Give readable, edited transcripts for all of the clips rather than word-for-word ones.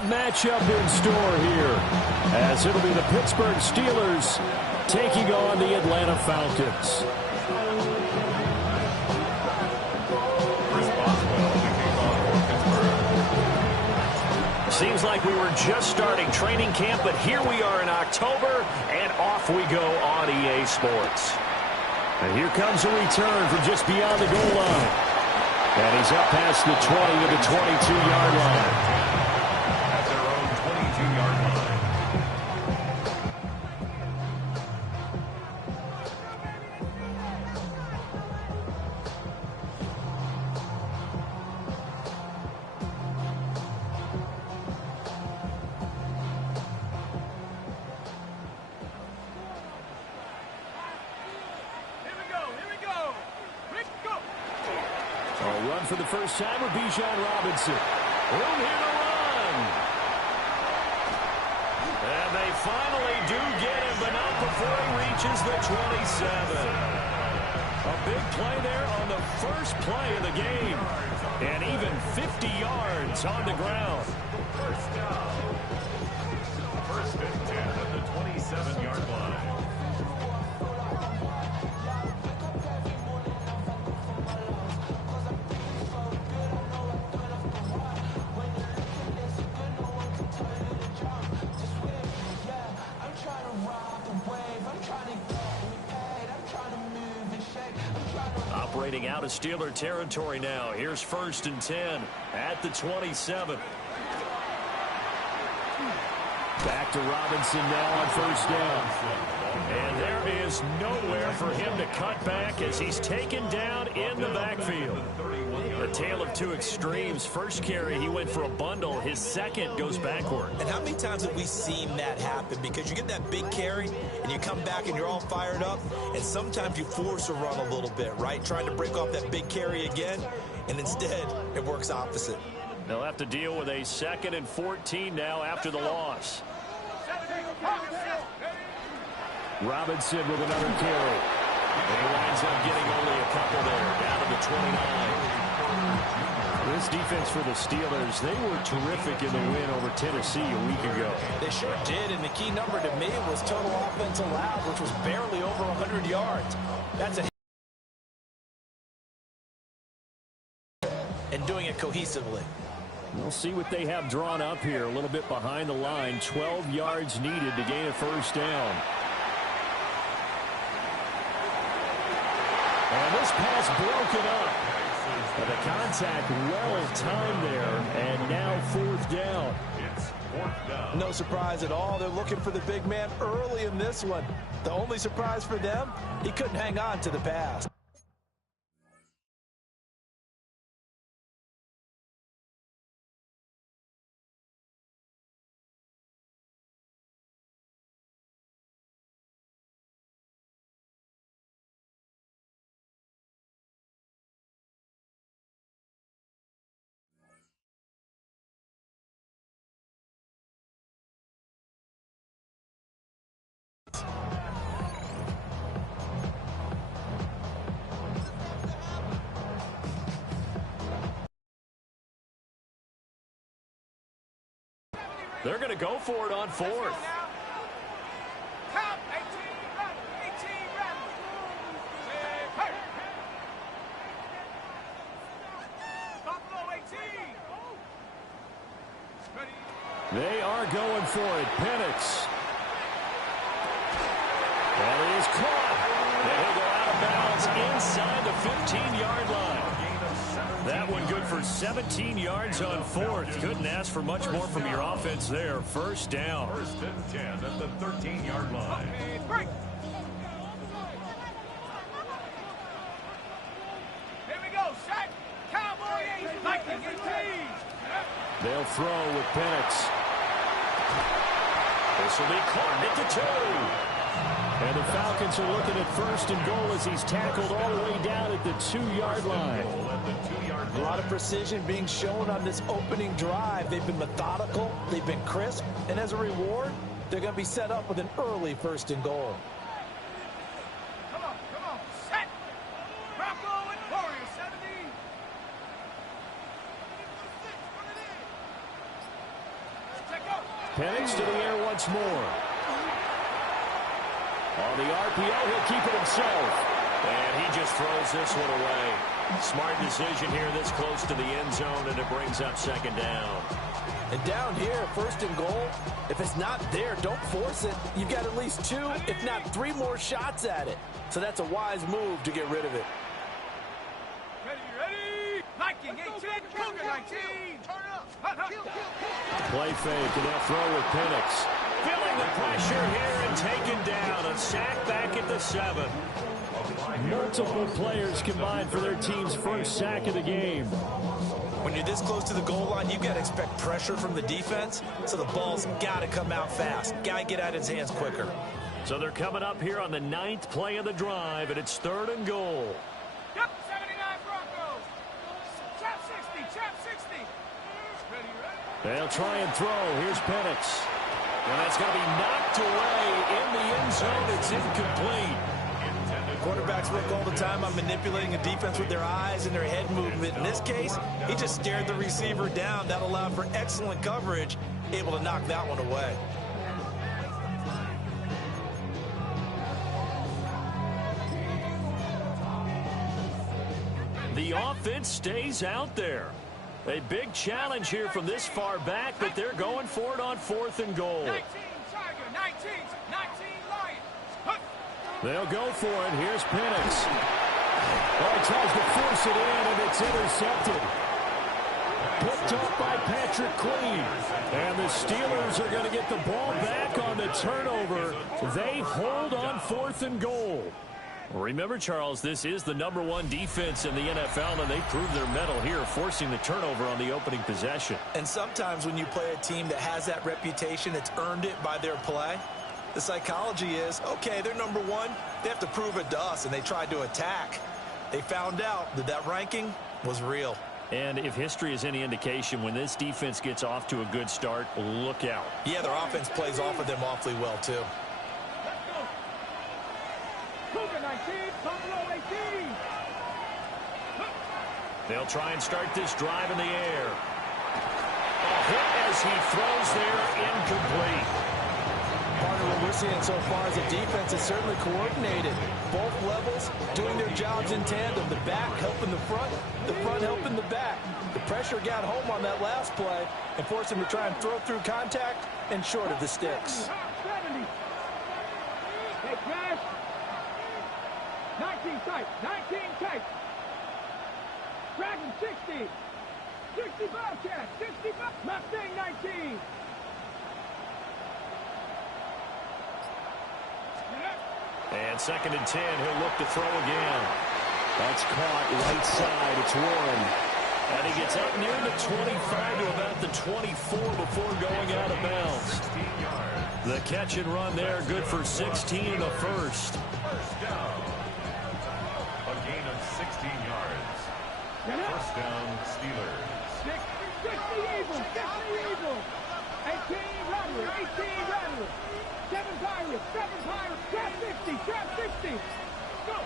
5 matchup in store here, as it'll be the Pittsburgh Steelers taking on the Atlanta Falcons. Seems like we were just starting training camp, but here we are in October, and off we go on EA Sports. And here comes a return from just beyond the goal line. And he's up past the 20 to the 22-yard line. At their own 22-yard line. A run for the first time with Bijan Robinson. Room here to run. And they finally do get him, but not before he reaches the 27. A big play there on the first play of the game. And even 50 yards on the ground. First down. First and 10 at the 27-yard line. Operating out of Steeler territory now. Here's first and 10 at the 27. Back to Robinson now on first down. And there is nowhere for him to cut back as he's taken down in the backfield. A tale of two extremes. First carry, he went for a bundle. His second goes backward. And how many times have we seen that happen? Because you get that big carry, and you come back and you're all fired up, and sometimes you force a run a little bit, right? Trying to break off that big carry again, and instead it works opposite. They'll have to deal with a 2nd and 14 now after the loss. Robinson with another carry. And he winds up getting only a couple there, down to the 29. This defense for the Steelers, they were terrific in the win over Tennessee a week ago. They sure did, and the key number to me was total offense allowed, which was barely over 100 yards. That's a and doing it cohesively. We'll see what they have drawn up here. A little bit behind the line. 12 yards needed to gain a first down. And this pass broken up. But the contact well timed there. And now 4th down. It's 4th down. No surprise at all. They're looking for the big man early in this one. The only surprise for them, he couldn't hang on to the pass. They're going to go for it on 4th. They are going for it. Penix. And it is caught. And he'll go out of bounds inside the 15-yard line. That one good for 17 yards on 4th. Couldn't ask for much more from your offense there. First down. First and 10 at the 13-yard line. Here we go, set. Cowboys, Vikings, They'll throw with Penix. This will be caught at the 2. And the Falcons are looking at first and goal as he's tackled all the way down at the 2-yard line. A lot of precision being shown on this opening drive. They've been methodical, they've been crisp, and as a reward, they're going to be set up with an early first and goal. Come on, set. Bronco and Warrior 70. Penix to the air once more. On the RPO, he'll keep it himself. And he just throws this one away. Smart decision here this close to the end zone, and it brings up second down. And down here, first and goal, if it's not there, don't force it. You've got at least 2, if not 3 more shots at it. So that's a wise move to get rid of it. Ready? Viking 18, Cougar 19. Turn up. Play fake, and they'll throw with Penix. Feeling the pressure here and taken down. A sack back at the 7. Multiple players combined for their team's first sack of the game. When you're this close to the goal line, you've got to expect pressure from the defense, so the ball's got to come out fast. Got to get out of his hands quicker. So they're coming up here on the 9th play of the drive, and it's 3rd and goal. Yep, 79 Broncos. Chap 60, chap 60. Ready? They'll try and throw. Here's Penix. And that's going to be knocked away in the end zone. It's incomplete. Quarterbacks work all the time on manipulating a defense with their eyes and their head movement. In this case, he just stared the receiver down. That allowed for excellent coverage, able to knock that one away. The offense stays out there. A big challenge here from this far back, but they're going for it on 4th and goal. 19 Tiger, 19 Lions. They'll go for it. Here's Penix. Oh, he tries to force it in, and it's intercepted. Picked up by Patrick Queen. And the Steelers are going to get the ball back on the turnover. They hold on 4th and goal. Remember, Charles, this is the #1 defense in the NFL, and they proved their mettle here, forcing the turnover on the opening possession. And sometimes when you play a team that has that reputation, that's earned it by their play, the psychology is, okay, they're #1. They have to prove it to us, and they tried to attack. They found out that that ranking was real. And if history is any indication, when this defense gets off to a good start, look out. Yeah, their offense plays off of them awfully well, too. Cougar 19, Buffalo 18. They'll try and start this drive in the air. A hit as he throws there, incomplete. Partner, what we're seeing so far is the defense is certainly coordinated. Both levels doing their jobs in tandem. The back helping the front helping the back. The pressure got home on that last play and forced him to try and throw through contact and short of the sticks. 70. Hey, Crash. 19 tight, 19 tight. Dragon 60. 60 Bobcat, 60 Mustang 19. And 2nd and 10, he'll look to throw again. That's caught right side. It's Warren. And he gets up near the 25 to about the 24 before going out of bounds. The catch and run there, good for 16 and a first. First down. A gain of 16 yards. First down, Steelers. 60 Eagles, 60 Eagles. 18 Rattler, 18 Rattler. 7 Pirates, 50, trap 60. Go.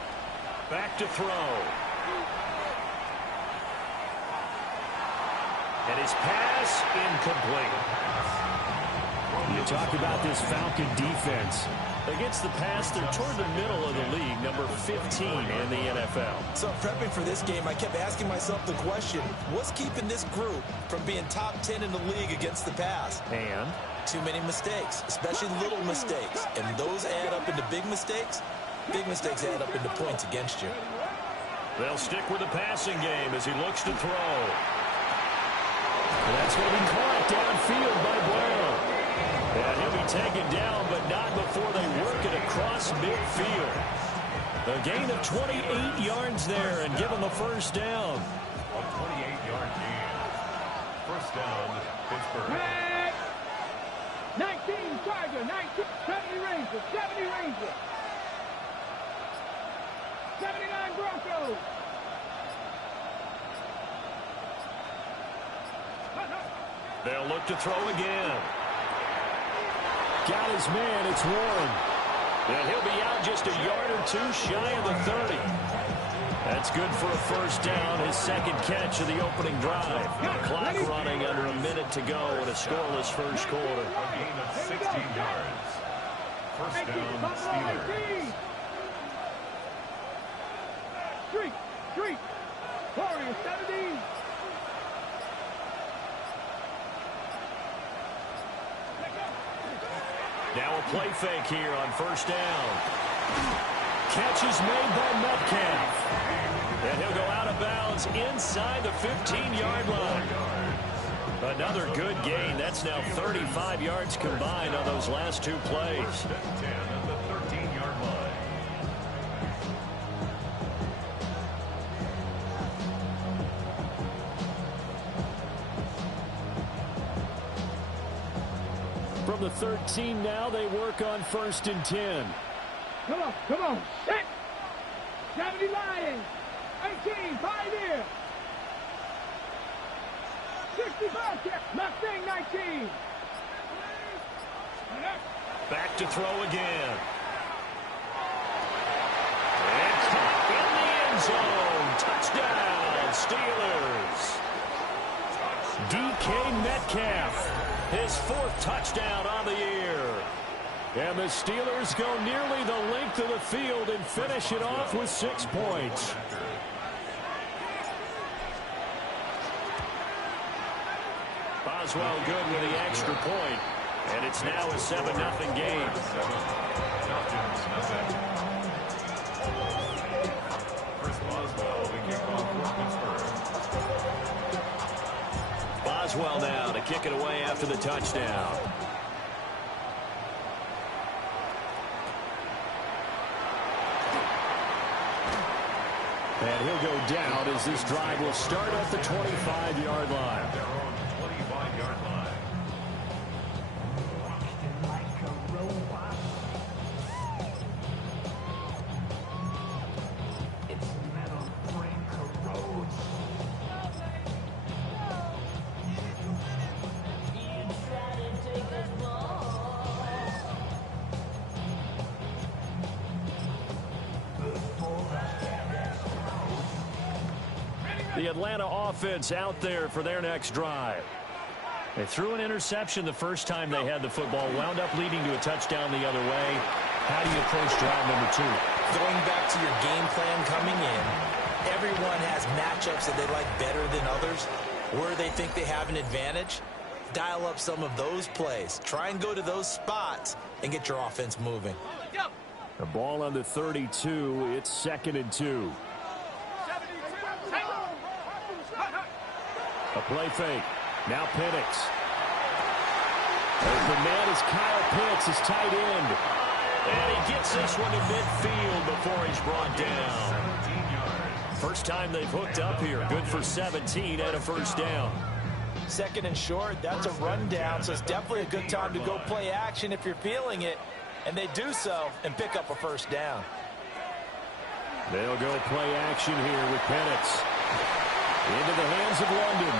Back to throw. And his pass incomplete. You talk about this Falcon defense. Against the pass, they're toward the middle of the league, number 15 in the NFL. So prepping for this game, I kept asking myself the question, what's keeping this group from being top 10 in the league against the pass? And Too many mistakes, especially little mistakes. And those add up into big mistakes. Big mistakes add up into points against you. they'll stick with the passing game as he looks to throw. And that's going to be caught downfield by Brown. And he'll be taken down, but not before they work it across midfield. A gain of 28 yards there and give him the first down. A 28-yard gain. First down, Pittsburgh. 19 Tiger, 19, 70 Rangers, 70 Rangers. 79 Broncos. They'll look to throw again. Got his man, it's Warren. And he'll be out just a yard or two shy of the 30. That's good for a first down, his second catch of the opening drive. Clock running under a minute to go in a scoreless first quarter. A gain of 16 yards. First down, Steelers. Street. Warriors 70. Now a play fake here on first down. Catch is made by Metcalf. And he'll go out of bounds inside the 15-yard line. Another good gain. That's now 35 yards combined on those last two plays. First and 10 at the 13-yard line. From the 13 now, they work on first and 10. Come on. Set. 70 Lions. 18, Pioneer. 60 Bobcat. Mustang 19. Back to throw again. And caught in the end zone. Touchdown, Steelers. DK Metcalf, his fourth touchdown on the year. And the Steelers go nearly the length of the field and finish it off with 6 points. Boswell good with the extra point. And it's now a 7-0 game. Chris Boswell, the kickoff for Pittsburgh. Boswell now to kick it away after the touchdown. And he'll go down as this drive will start at the 25-yard line. They're on the 25-yard line. The Atlanta offense out there for their next drive. They threw an interception the first time they had the football, wound up leading to a touchdown the other way. How do you approach drive number 2? Going back to your game plan coming in, everyone has matchups that they like better than others. Where they think they have an advantage, dial up some of those plays. Try and go to those spots and get your offense moving. The ball on the 32. It's 2nd and 2. A play fake. Now Penix. Open man is Kyle Pitts, his tight end. And he gets this one to midfield before he's brought down. 17 yards. First time they've hooked up here. Good for 17 and a first down. 2nd and short, that's a rundown, so it's definitely a good time to go play action if you're feeling it. And they do so and pick up a first down. They'll go play action here with Penix. Into the hands of London.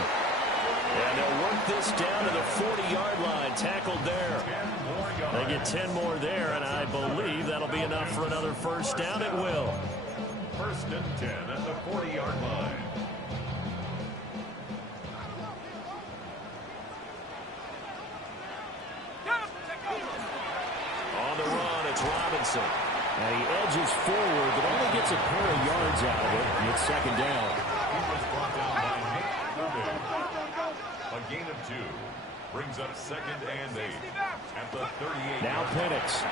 And they'll work this down to the 40-yard line. Tackled there. They get 10 more there, and I believe that'll be enough for another first down. It will. First and 10 at the 40-yard line. On the run, it's Robinson. And he edges forward, but only gets a pair of yards out of it. And it's 2nd down. He was brought down by Nate Rubin. A gain of 2. Brings up 2nd and 8 at the 38. Now Penix.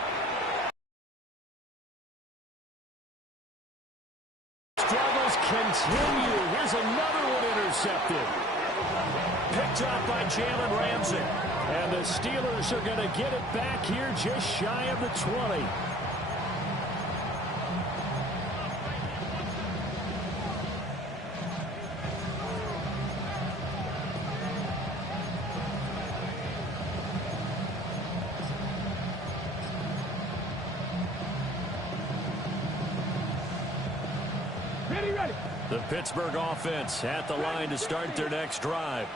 Struggles continue. Here's another one intercepted. Picked up by Jalen Ramsey. And the Steelers are going to get it back here just shy of the 20. Ready. The Pittsburgh offense at the line to start their next drive.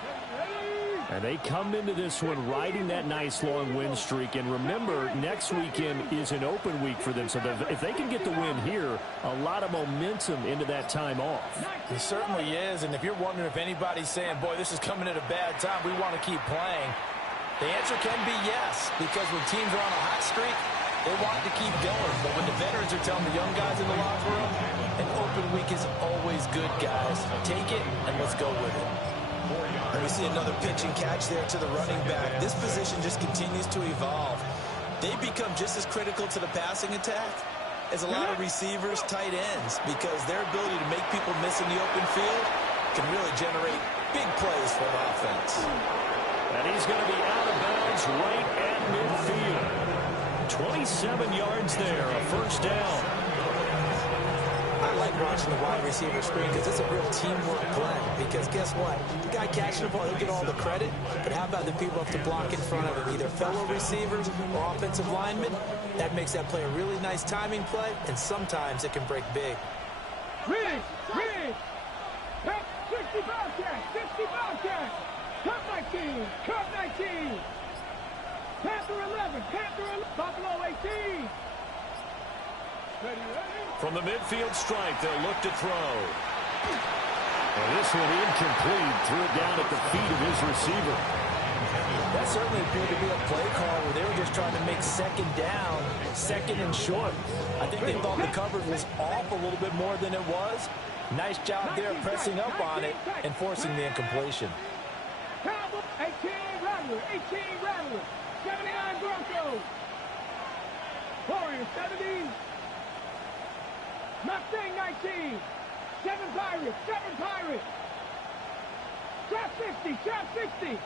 And they come into this one riding that nice long win streak. And remember, next weekend is an open week for them. So if they can get the win here, a lot of momentum into that time off. It certainly is. And if you're wondering if anybody's saying, boy, this is coming at a bad time, we want to keep playing, the answer can be yes. Because when teams are on a hot streak, they want to keep going. But when the veterans are telling the young guys in the locker room, an open week is always good, guys. Take it and let's go with it. And we see another pitch and catch there to the running back. This position just continues to evolve. They become just as critical to the passing attack as a lot of receivers, tight ends, because their ability to make people miss in the open field can really generate big plays for an offense. And he's going to be out of bounds right at midfield. 27 yards there, a first down. I like watching the wide receiver screen because it's a real teamwork play. Because guess what? The guy catching the ball, he'll get all the credit. But how about the people up to block in front of him? Either fellow receivers or offensive linemen. That makes that play a really nice timing play. And sometimes it can break big. Read! 60 Bobcats! 60 Bobcats! Cut 19! Cut 19! Panther 11! Panther 11! Buffalo 18! Ready. From the midfield stripe, they'll look to throw. And this one incomplete. Threw it down at the feet of his receiver. That certainly appeared to be a play call where they were just trying to make second down, second and short. I think they thought the coverage was off a little bit more than it was. Nice job there pressing up on it and forcing the incompletion. 18 Rattler, 18 Rattler, 79 Broncos. Warriors 70. Mustang 19. 7 Pirates, 7 Pirates. Trap 60, trap 60.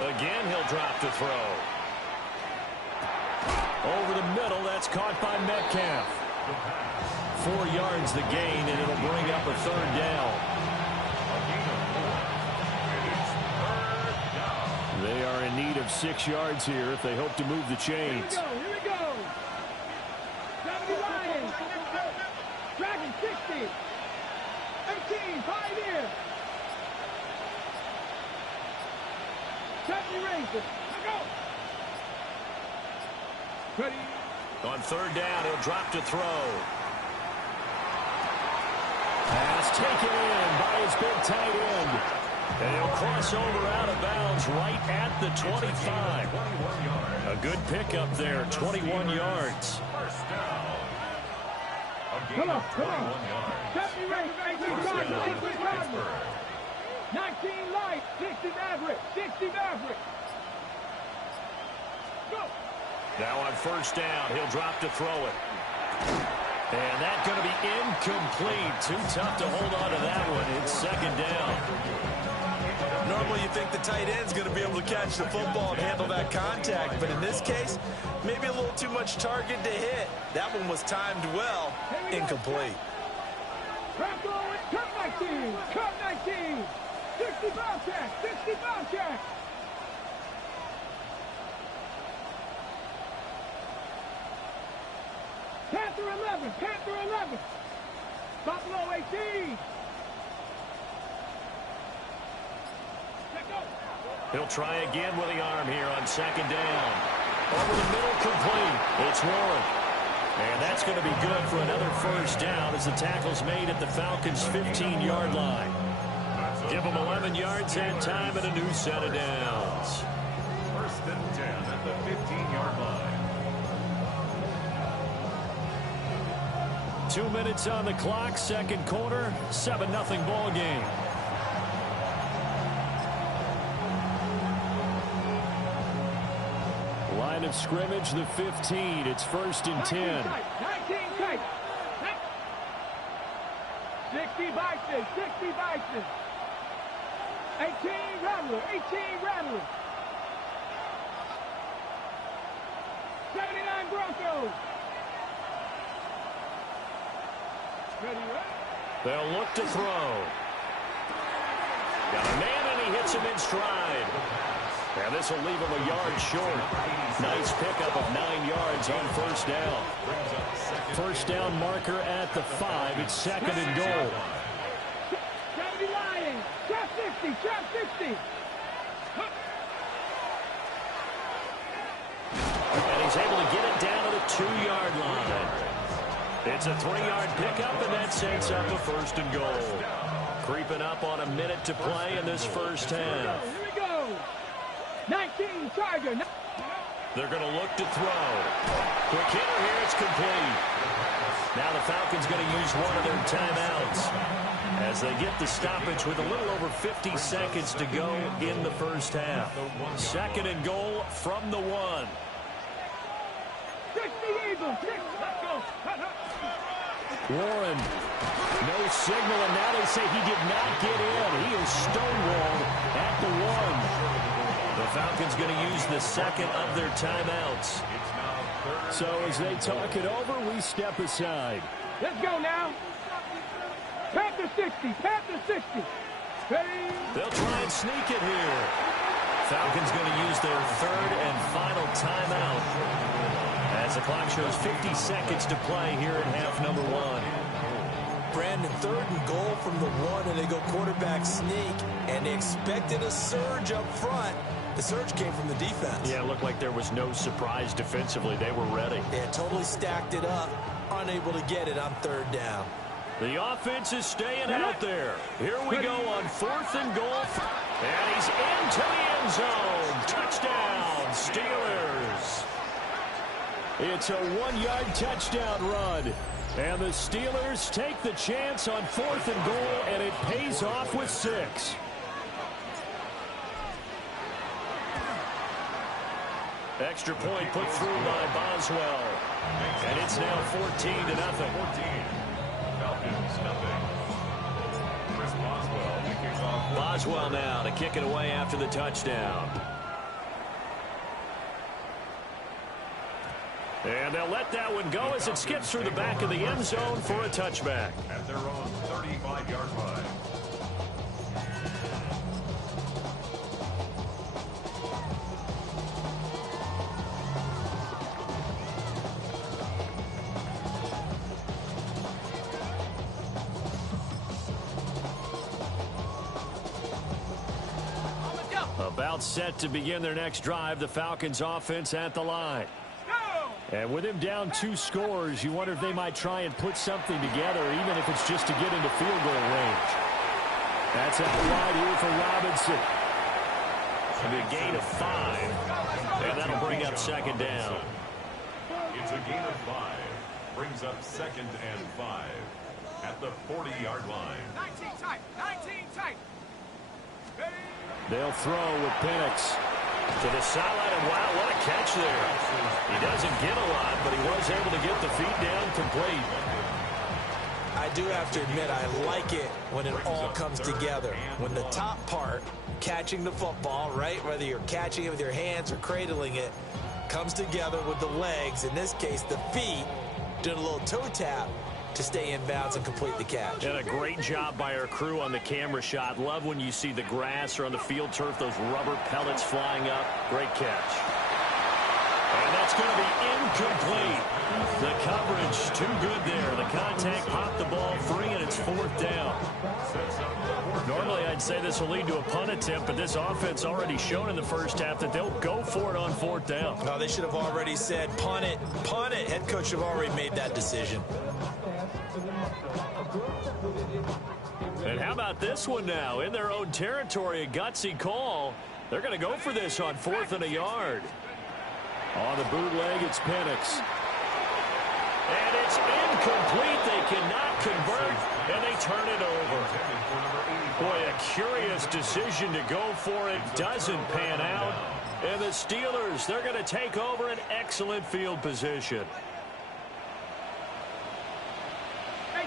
Again, he'll drop to throw. Over the middle, that's caught by Metcalf. 4 yards the gain, and it'll bring up a third down. They are in need of 6 yards here if they hope to move the chains. Here we go. 70 Lions. Dragon 60. 18 Pioneer. 70 Rangers. Let's go. Ready. On third down, he'll drop to throw. Pass taken in by his big tight end. And he'll cross over out of bounds right at the 25. A good pickup there, 21 yards. Come on. 70 Rangers. 18 Chargers. 18 Chargers. 19 Light. 60 Maverick. 60 Maverick. Go. Now on first down, he'll drop to throw it. And that's going to be incomplete. Too tough to hold on to that one. It's second down. Normally you think the tight end's going to be able to catch the football and handle that contact, but in this case, maybe a little too much target to hit. That one was timed well, incomplete. Bronco with cut 19. Cut 19. 60 Bobcats. 60 Bobcats. Panther 11. Panther 11. Buffalo 18. Let go. He'll try again with the arm here on second down. Over the middle, complete. It's Warren. And that's going to be good for another first down as the tackle's made at the Falcons' 15-yard line. Give them 11 yards and time and a new set of downs. First and 10 at the 15-yard line. 2 minutes on the clock, second quarter, 7-0 ball game. Line of scrimmage, the 15. It's first and 10. 19 tight. 60 Bison. 60 Bison. 18 Rattler. 18 Rattler. 79 Broncos. Ready. They'll look to throw. Got a man, and he hits him in stride. And this will leave him a yard short. Nice pickup of 9 yards on first down. First down marker at the 5. It's second and goal. 60, trap 60. And he's able to get it down to the 2-yard line. It's a 3-yard pickup, and that sets up a 1st and goal. Creeping up on a minute to play in this first half. Here we go. 19, Tiger. They're going to look to throw. Quick hitter here, it's complete. Now the Falcons going to use one of their timeouts as they get the stoppage with a little over 50 seconds to go in the first half. 2nd and goal from the 1. 60 Eagles. Let's go. Warren, no signal, and now they say he did not get in. He is stonewalled at the 1. The Falcons going to use the 2nd of their timeouts. So as they talk it over, we step aside. Let's go now. Panther 60. Panther 60. Ready? They'll try and sneak it here. Falcons going to use their 3rd and final timeout as the clock shows 50 seconds to play here in half number 1. Brandon, 3rd and goal from the 1, and they go quarterback sneak, and they expected a surge up front. The surge came from the defense. Yeah, it looked like there was no surprise defensively. They were ready. They had totally stacked it up, unable to get it on 3rd down. The offense is staying out there. Here we go on 4th and goal. And he's into the end zone. Touchdown, Steelers. It's a 1-yard touchdown run. And the Steelers take the chance on 4th and goal, and it pays off with 6. Extra point put through by Boswell. And it's now 14-0. Falcons, nothing. Chris Boswell, he kicks off. Boswell now to kick it away after the touchdown. And they'll let that one go as it skips through the back of the end zone for a touchback. At their own 35-yard line. About set to begin their next drive, the Falcons offense at the line. And with him down 2 scores, you wonder if they might try and put something together, even if it's just to get into field goal range. That's out wide here for Robinson. It'll be a gain of 5, and that'll bring up 2nd down. It's a gain of 5. Brings up 2nd and 5 at the 40-yard line. 19 tight. 19 tight. They'll throw with Penix. To the sideline, and wow, what a catch there. He doesn't get a lot, but he was able to get the feet down complete. I do have to admit, I like it when it all comes together. When the top part, catching the football, right, whether you're catching it with your hands or cradling it, comes together with the legs, in this case the feet, doing a little toe tap to stay in bounds and complete the catch. And a great job by our crew on the camera shot. Love when you see the grass or on the field turf, those rubber pellets flying up. Great catch. And that's going to be incomplete. The coverage too good there. The contact popped the ball free, and it's 4th down. Normally I'd say this will lead to a punt attempt, but this offense already shown in the first half that they'll go for it on 4th down. No, they should have already said punt it, punt it. Head coach have already made that decision. And how about this one now? In their own territory, a gutsy call. They're going to go for this on 4th and a yard. On the bootleg, it's Penix. And it's incomplete. They cannot convert, and they turn it over. Boy, a curious decision to go for it. Doesn't pan out. And the Steelers, they're going to take over an excellent field position.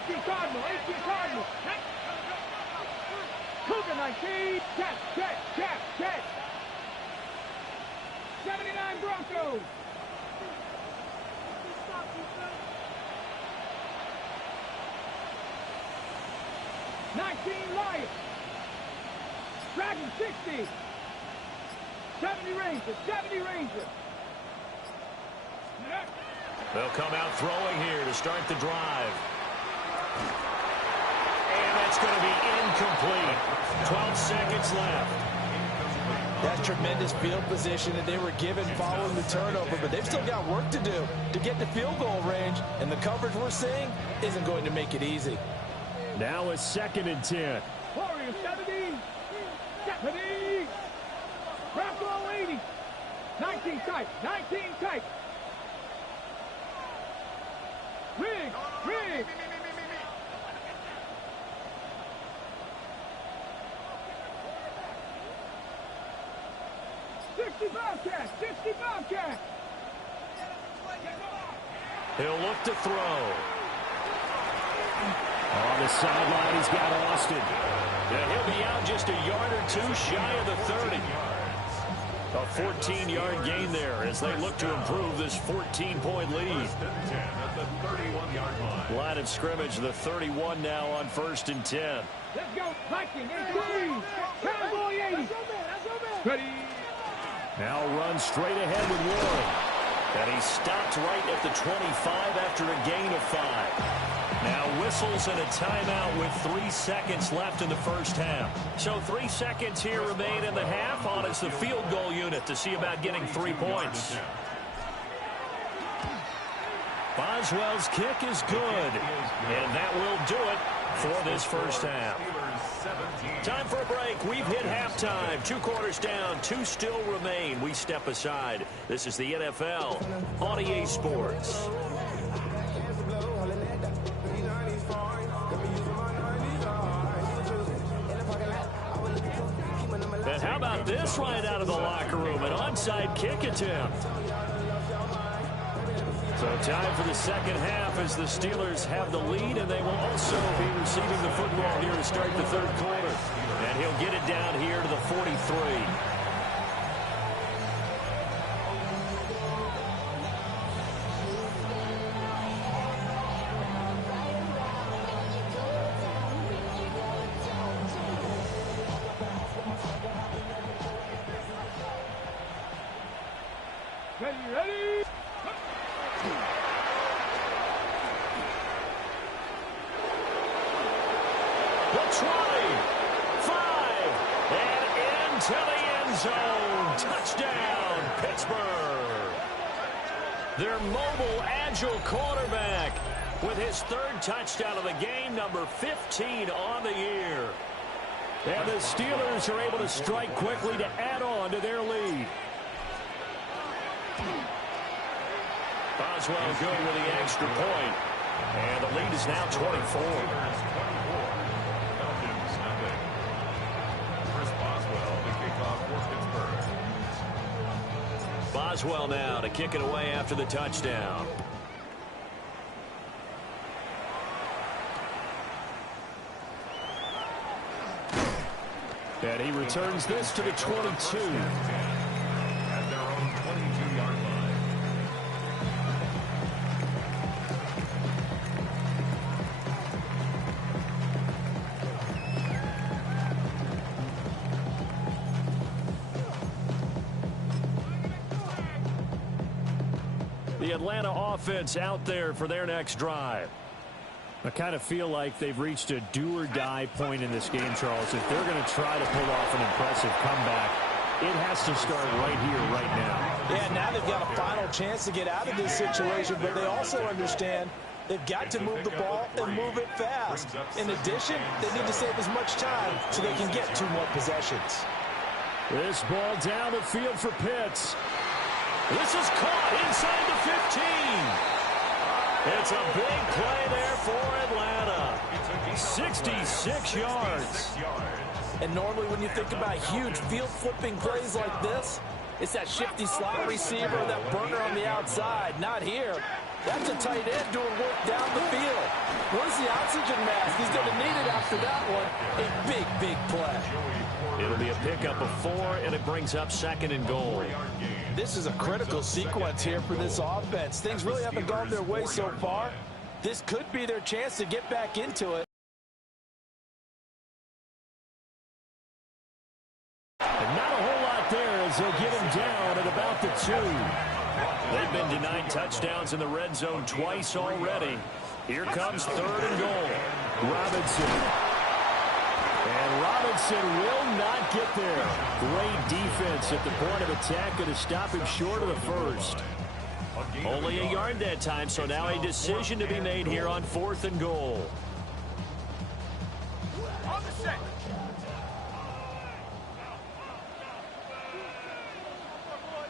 18 Cardinal. 18 Cardinal. Cougar 19. Catch. 79 Broncos. Lions. Dragon 60. 70 Rangers. They'll come out throwing here to start the drive. And And that's going to be incomplete. 12 seconds left. That's tremendous field position that they were given following the turnover, but they've still got work to do to get to field goal range, and the coverage we're seeing isn't going to make it easy. Now a 2nd and 10. Warriors 70. 70. Bravo 80. 19 tight. 19 tight. Rig. 60 Bobcat. He'll look to throw. On the sideline, he's got Austin. And he'll be out just a yard or two shy of the 30. A 14-yard gain there as they look to improve this 14-point lead. Line of scrimmage, the 31 now on 1st and 10. Let's go, Viking, Cowboy 80. Ready. Now runs straight ahead with Warren. And he stopped right at the 25 after a gain of 5. Now whistles and a timeout with 3 seconds left in the first half. So 3 seconds here remain in the half on as the field goal unit to see about getting 3 points. Boswell's kick is good. And that will do it for this first half. Time for a break. We've hit halftime. 2 quarters down. 2 still remain. We step aside. This is the NFL on EA Sports. And how about this right out of the locker room? An onside kick attempt. So time for the second half as the Steelers have the lead, and they will also be receiving the football here to start the third quarter. And he'll get it down here to the 43. Ready. The 20, 5, and into the end zone. Touchdown, Pittsburgh. Their mobile, agile quarterback with his 3rd touchdown of the game, number 15 on the year. And the Steelers are able to strike quickly to add on to their lead. Boswell good with the extra point. And the lead is now 24. Boswell now to kick it away after the touchdown. And he returns this to the 22. At their own 22-yard line. The Atlanta offense out there for their next drive. I kind of feel like they've reached a do-or-die point in this game, Charles. If they're going to try to pull off an impressive comeback, it has to start right here, right now. Yeah, now they've got a final chance to get out of this situation, but they also understand they've got to move the ball and move it fast. In addition, they need to save as much time so they can get 2 more possessions. This ball down the field for Pitts. This is caught inside the 15. It's a big play there for Atlanta. 66 yards. And normally when you think about huge field-flipping plays like this, it's that shifty slot receiver, that burner on the outside. Not here. That's a tight end doing work down the field. Where's the oxygen mask? He's going to need it after that one. A big, big play. It'll be a pickup of 4, and it brings up 2nd and goal. This is a critical sequence here for this offense. Things really haven't gone their way so far. This could be their chance to get back into it. And not a whole lot there as they'll get him down at about the 2. They've been denied touchdowns in the red zone twice already. Here comes 3rd and goal. Robinson Robinson will not get there. Great defense at the point of attack, going to stop him short of the first. Only a yard that time, so now a decision to be made here on 4th and goal. On the set.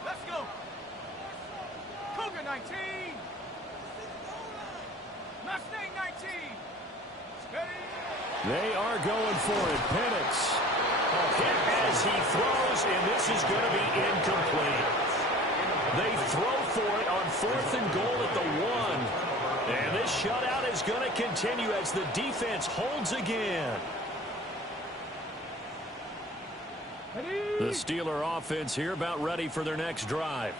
Let's go. Cougar 19. Mustang 19. Steady. They are going for it. Penix. Hit as he throws, and this is going to be incomplete. They throw for it on 4th and goal at the 1. And this shutout is going to continue as the defense holds again. The Steeler offense here about ready for their next drive.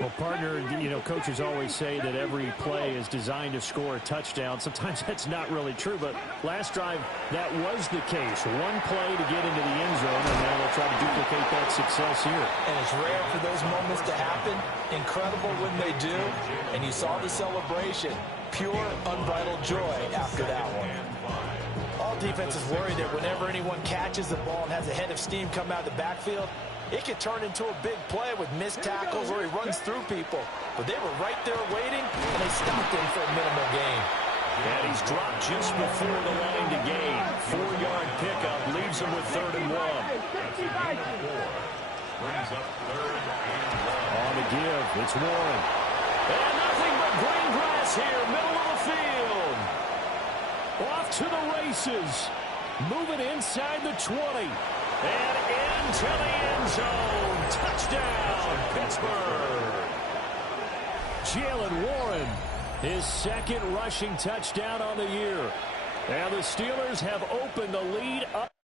Well, partner, you know, coaches always say that every play is designed to score a touchdown. Sometimes that's not really true, but last drive, that was the case. One play to get into the end zone, and now they'll try to duplicate that success here. And it's rare for those moments to happen. Incredible when they do. And you saw the celebration. Pure, unbridled joy after that one. All defenses worry that whenever anyone catches the ball and has a head of steam come out of the backfield, it could turn into a big play with missed tackles or he runs through people. But they were right there waiting, and they stopped him for a minimal gain. And he's dropped just before the line to gain. 4-yard pickup leaves him with 3rd and 1. On the give, it's Warren. And nothing but green grass here, middle of the field. Off to the races. Moving inside the 20. And into the end zone. Touchdown, Pittsburgh. Jaylen Warren, his 2nd rushing touchdown on the year. And the Steelers have opened the lead up.